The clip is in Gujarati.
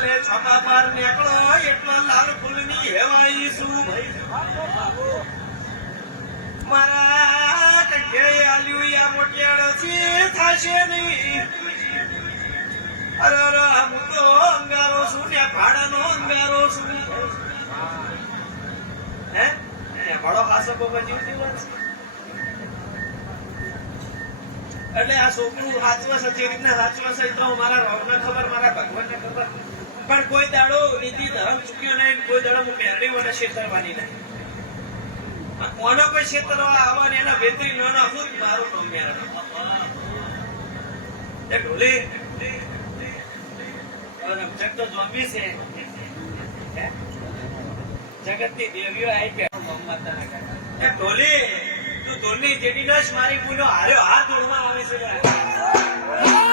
હાલે છોટા પાર નીકળો એટલો લાલ ફૂલની હેવાઈ છું મારા કંઠે આલ્યું યા મોટિયાળ છે થાશે નહીં અરે અરે હું તો અંગારો છું ને ભાડાનો અંગારો છું હે ભાડો ખાસો બાબા જીવતી વાત છે એટલે આ છોકરું સાચવા છે જે રીતના સાચવા છે તો મારા રોગને ખબર મારા ભગવાનને ખબર પણ કોઈ દાડો નીતિ ધર્મ ચૂક્યો નહીં કોઈ દાડો હું પહેરડી મને છેતરવાની નહીં કોનો કોઈ છેતરવા આવા ને એના વેતરી ન નાખું મારું નામ મેળવે એ ઢોલે જગ તો જોમી છે જગતની દેવીઓ આવી કે એ ઢોલી તું ધોની જેડી નશ મારી પૂનો હાર્યો હાથ ધોળમાં આવે છે